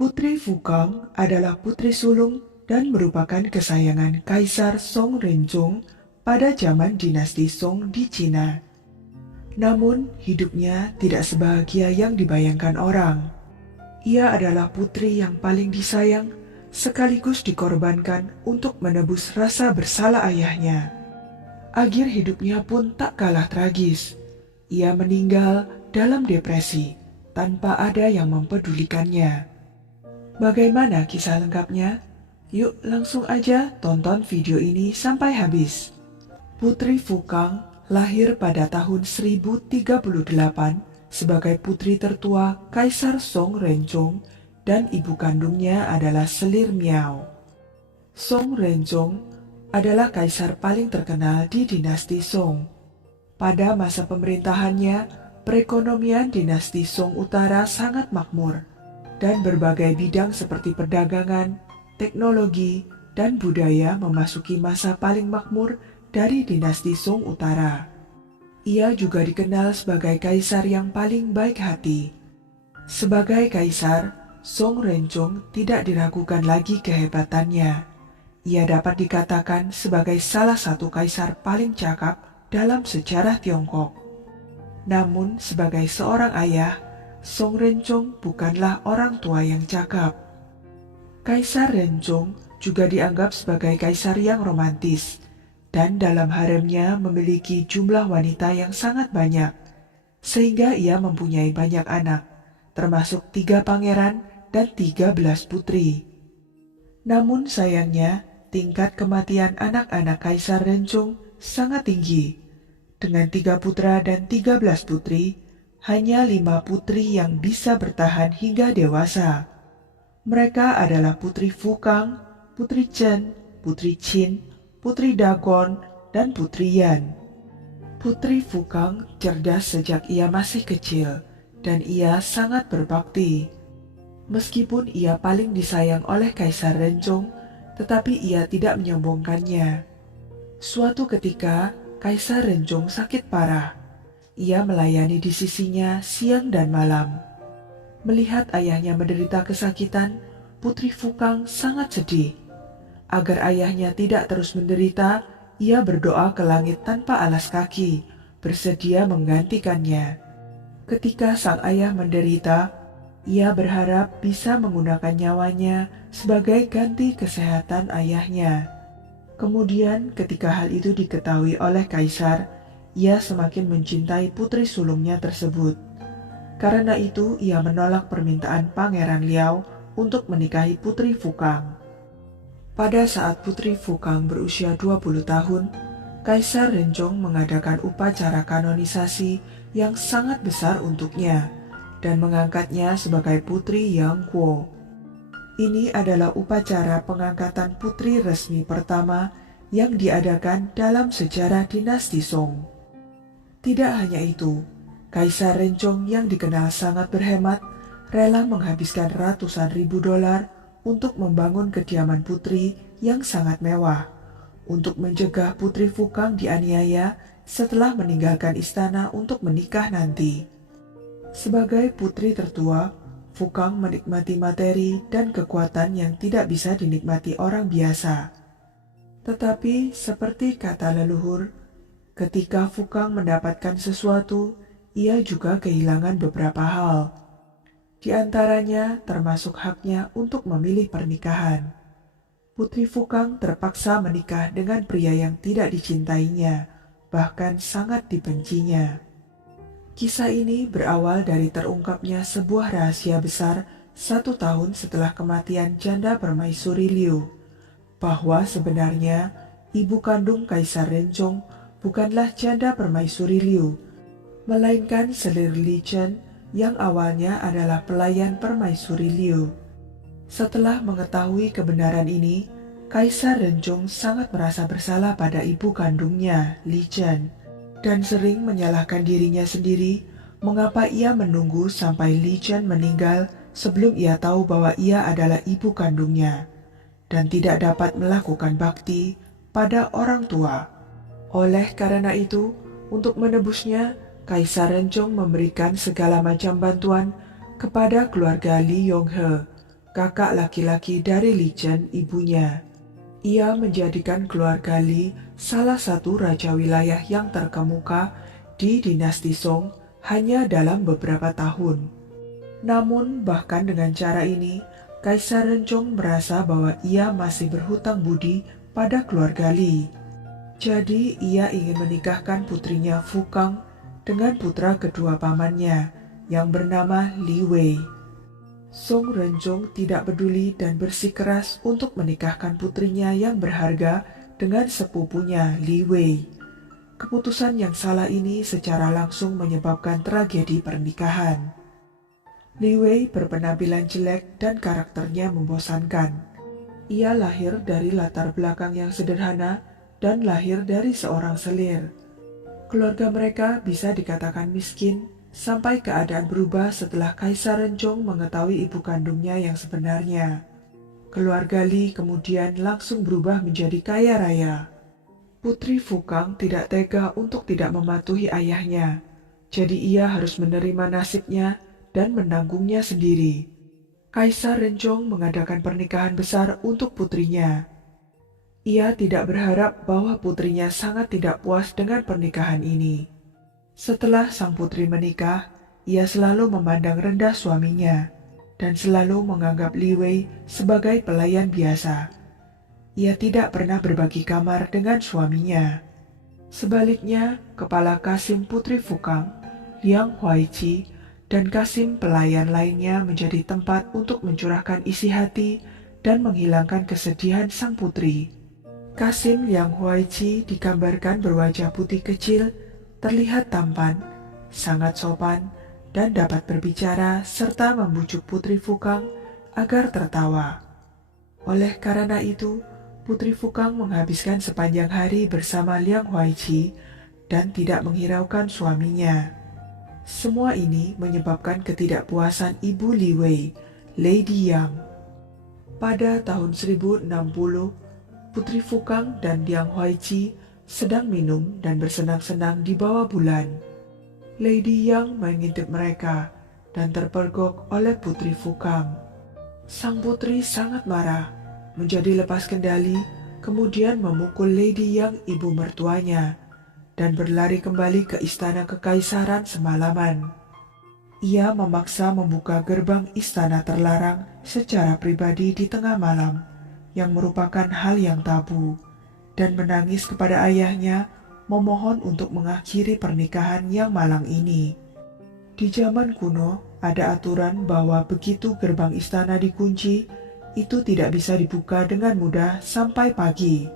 Putri Fukang adalah putri sulung dan merupakan kesayangan Kaisar Song Renjong pada zaman dinasti Song di Cina. Namun, hidupnya tidak sebahagia yang dibayangkan orang. Ia adalah putri yang paling disayang, sekaligus dikorbankan untuk menebus rasa bersalah ayahnya. Akhir hidupnya pun tak kalah tragis. Ia meninggal dalam depresi, tanpa ada yang mempedulikannya. Bagaimana kisah lengkapnya? Yuk langsung aja tonton video ini sampai habis. Putri Fukang lahir pada tahun 1038 sebagai putri tertua Kaisar Song Renjong dan ibu kandungnya adalah Selir Miao. Song Renjong adalah kaisar paling terkenal di dinasti Song. Pada masa pemerintahannya, perekonomian dinasti Song Utara sangat makmur dan berbagai bidang seperti perdagangan, teknologi, dan budaya memasuki masa paling makmur dari dinasti Song Utara. Ia juga dikenal sebagai kaisar yang paling baik hati. Sebagai kaisar, Song Renjong tidak diragukan lagi kehebatannya. Ia dapat dikatakan sebagai salah satu kaisar paling cakap dalam sejarah Tiongkok. Namun, sebagai seorang ayah, Song Renjong bukanlah orang tua yang cakap. Kaisar Renjong juga dianggap sebagai kaisar yang romantis, dan dalam haremnya memiliki jumlah wanita yang sangat banyak, sehingga ia mempunyai banyak anak, termasuk 3 pangeran dan 13 putri. Namun sayangnya, tingkat kematian anak-anak Kaisar Renjong sangat tinggi. Dengan 3 putra dan 13 putri, hanya 5 putri yang bisa bertahan hingga dewasa. Mereka adalah Putri Fukang, Putri Chen, Putri Qin, Putri Dagon, dan Putri Yan. Putri Fukang cerdas sejak ia masih kecil, dan ia sangat berbakti. Meskipun ia paling disayang oleh Kaisar Renjong, tetapi ia tidak menyombongkannya. Suatu ketika, Kaisar Renjong sakit parah. Ia melayani di sisinya siang dan malam. Melihat ayahnya menderita kesakitan, Putri Fukang sangat sedih. Agar ayahnya tidak terus menderita, ia berdoa ke langit tanpa alas kaki, bersedia menggantikannya. Ketika sang ayah menderita, ia berharap bisa menggunakan nyawanya sebagai ganti kesehatan ayahnya. Kemudian ketika hal itu diketahui oleh Kaisar, ia semakin mencintai putri sulungnya tersebut. Karena itu ia menolak permintaan Pangeran Liao untuk menikahi Putri Fukang. Pada saat Putri Fukang berusia 20 tahun, Kaisar Renjong mengadakan upacara kanonisasi yang sangat besar untuknya dan mengangkatnya sebagai Putri Yang Kuo. Ini adalah upacara pengangkatan putri resmi pertama yang diadakan dalam sejarah dinasti Song. Tidak hanya itu, Kaisar Renjong yang dikenal sangat berhemat rela menghabiskan ratusan ribu dolar untuk membangun kediaman putri yang sangat mewah, untuk mencegah Putri Fukang dianiaya setelah meninggalkan istana untuk menikah nanti. Sebagai putri tertua, Fukang menikmati materi dan kekuatan yang tidak bisa dinikmati orang biasa. Tetapi seperti kata leluhur, ketika Fukang mendapatkan sesuatu, ia juga kehilangan beberapa hal. Di antaranya termasuk haknya untuk memilih pernikahan. Putri Fukang terpaksa menikah dengan pria yang tidak dicintainya, bahkan sangat dibencinya. Kisah ini berawal dari terungkapnya sebuah rahasia besar 1 tahun setelah kematian janda permaisuri Liu, bahwa sebenarnya ibu kandung Kaisar Renjong bukanlah janda permaisuri Liu, melainkan Selir Li Chen yang awalnya adalah pelayan permaisuri Liu. Setelah mengetahui kebenaran ini, Kaisar Renjong sangat merasa bersalah pada ibu kandungnya, Li Chen, dan sering menyalahkan dirinya sendiri mengapa ia menunggu sampai Li Chen meninggal sebelum ia tahu bahwa ia adalah ibu kandungnya dan tidak dapat melakukan bakti pada orang tua. Oleh karena itu, untuk menebusnya, Kaisar Renjong memberikan segala macam bantuan kepada keluarga Li Yonghe, kakak laki-laki dari Li Chen, ibunya. Ia menjadikan keluarga Li salah satu raja wilayah yang terkemuka di dinasti Song hanya dalam beberapa tahun. Namun bahkan dengan cara ini, Kaisar Renjong merasa bahwa ia masih berhutang budi pada keluarga Li. Jadi ia ingin menikahkan putrinya Fukang dengan putra kedua pamannya yang bernama Li Wei. Song Renjong tidak peduli dan bersikeras untuk menikahkan putrinya yang berharga dengan sepupunya Li Wei. Keputusan yang salah ini secara langsung menyebabkan tragedi pernikahan. Li Wei berpenampilan jelek dan karakternya membosankan. Ia lahir dari latar belakang yang sederhana dan lahir dari seorang selir. Keluarga mereka bisa dikatakan miskin sampai keadaan berubah setelah Kaisar Renjong mengetahui ibu kandungnya yang sebenarnya. Keluarga Li kemudian langsung berubah menjadi kaya raya. Putri Fukang tidak tega untuk tidak mematuhi ayahnya, jadi ia harus menerima nasibnya dan menanggungnya sendiri. Kaisar Renjong mengadakan pernikahan besar untuk putrinya. Ia tidak berharap bahwa putrinya sangat tidak puas dengan pernikahan ini. Setelah sang putri menikah, ia selalu memandang rendah suaminya dan selalu menganggap Li Wei sebagai pelayan biasa. Ia tidak pernah berbagi kamar dengan suaminya. Sebaliknya, kepala Kasim putri Fukang, Liang Huaiqi, dan Kasim pelayan lainnya menjadi tempat untuk mencurahkan isi hati dan menghilangkan kesedihan sang putri. Kasim Liang Huaiqi digambarkan berwajah putih kecil, terlihat tampan, sangat sopan, dan dapat berbicara serta membujuk putri Fukang agar tertawa. Oleh karena itu, Putri Fukang menghabiskan sepanjang hari bersama Liang Huaiqi dan tidak menghiraukan suaminya. Semua ini menyebabkan ketidakpuasan ibu Li Wei, Lady Yang. Pada tahun 1060, Putri Fukang dan Liang Huaiqi sedang minum dan bersenang-senang di bawah bulan. Lady Yang mengintip mereka dan terpergok oleh Putri Fukang. Sang putri sangat marah, menjadi lepas kendali, kemudian memukul Lady Yang ibu mertuanya dan berlari kembali ke istana kekaisaran semalaman. Ia memaksa membuka gerbang istana terlarang secara pribadi di tengah malam, yang merupakan hal yang tabu, dan menangis kepada ayahnya memohon untuk mengakhiri pernikahan yang malang ini. Di zaman kuno, ada aturan bahwa begitu gerbang istana dikunci, itu tidak bisa dibuka dengan mudah sampai pagi.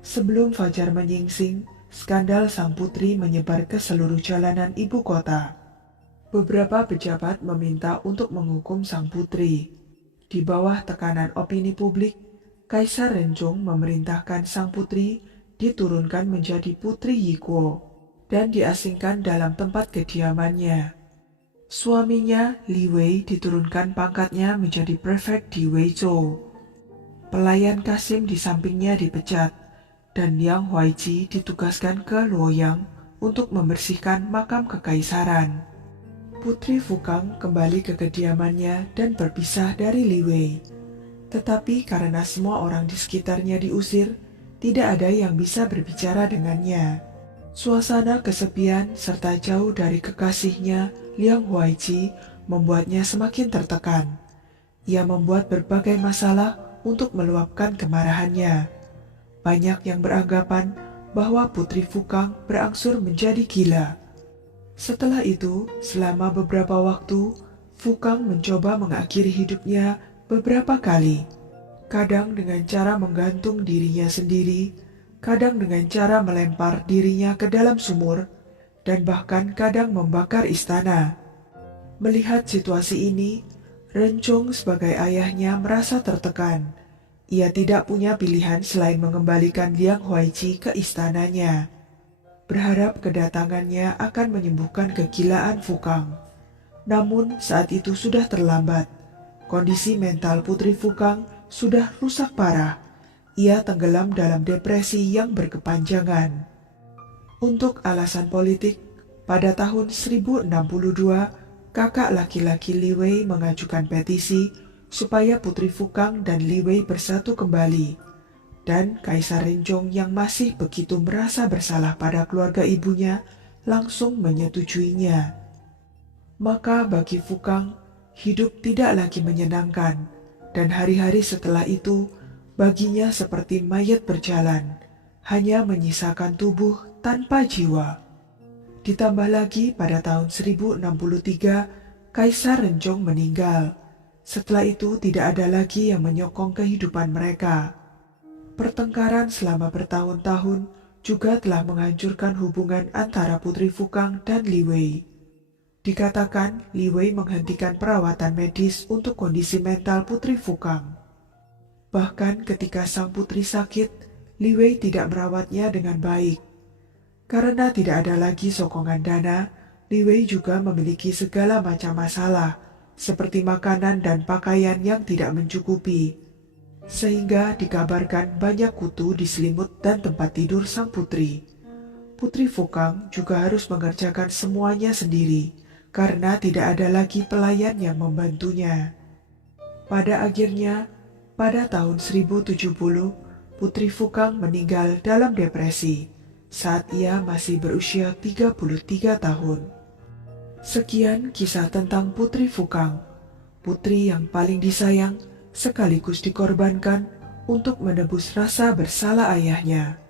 Sebelum fajar menyingsing, skandal sang putri menyebar ke seluruh jalanan ibu kota. Beberapa pejabat meminta untuk menghukum sang putri. Di bawah tekanan opini publik, Kaisar Renjong memerintahkan sang putri diturunkan menjadi Putri Yiguo dan diasingkan dalam tempat kediamannya. Suaminya, Li Wei, diturunkan pangkatnya menjadi prefek di Weizhou. Pelayan Kasim di sampingnya dipecat, dan Liang Huaiqi ditugaskan ke Luoyang untuk membersihkan makam kekaisaran. Putri Fukang kembali ke kediamannya dan berpisah dari Li Wei. Tetapi karena semua orang di sekitarnya diusir, tidak ada yang bisa berbicara dengannya. Suasana kesepian serta jauh dari kekasihnya, Liang Huaiqi, membuatnya semakin tertekan. Ia membuat berbagai masalah untuk meluapkan kemarahannya. Banyak yang beranggapan bahwa Putri Fukang berangsur menjadi gila. Setelah itu, selama beberapa waktu, Fukang mencoba mengakhiri hidupnya beberapa kali. Kadang dengan cara menggantung dirinya sendiri, kadang dengan cara melempar dirinya ke dalam sumur, dan bahkan kadang membakar istana. Melihat situasi ini, Renjong sebagai ayahnya merasa tertekan. Ia tidak punya pilihan selain mengembalikan Liang Huaiqi ke istananya, berharap kedatangannya akan menyembuhkan kegilaan Fukang. Namun saat itu sudah terlambat. Kondisi mental Putri Fukang sudah rusak parah. Ia tenggelam dalam depresi yang berkepanjangan. Untuk alasan politik, pada tahun 1062, kakak laki-laki Li Wei mengajukan petisi supaya Putri Fukang dan Li Wei bersatu kembali. Dan Kaisar Renjong yang masih begitu merasa bersalah pada keluarga ibunya langsung menyetujuinya. Maka bagi Fukang, hidup tidak lagi menyenangkan, dan hari-hari setelah itu baginya seperti mayat berjalan, hanya menyisakan tubuh tanpa jiwa. Ditambah lagi pada tahun 1063, Kaisar Renjong meninggal. Setelah itu tidak ada lagi yang menyokong kehidupan mereka. Pertengkaran selama bertahun-tahun juga telah menghancurkan hubungan antara Putri Fukang dan Li Wei. Dikatakan Li Wei menghentikan perawatan medis untuk kondisi mental Putri Fukang. Bahkan ketika sang putri sakit, Li Wei tidak merawatnya dengan baik. Karena tidak ada lagi sokongan dana, Li Wei juga memiliki segala macam masalah, seperti makanan dan pakaian yang tidak mencukupi. Sehingga dikabarkan banyak kutu di selimut dan tempat tidur sang putri. Putri Fukang juga harus mengerjakan semuanya sendiri, karena tidak ada lagi pelayan yang membantunya. Pada akhirnya, pada tahun 1070, Putri Fukang meninggal dalam depresi saat ia masih berusia 33 tahun. Sekian kisah tentang Putri Fukang, putri yang paling disayang sekaligus dikorbankan untuk menebus rasa bersalah ayahnya.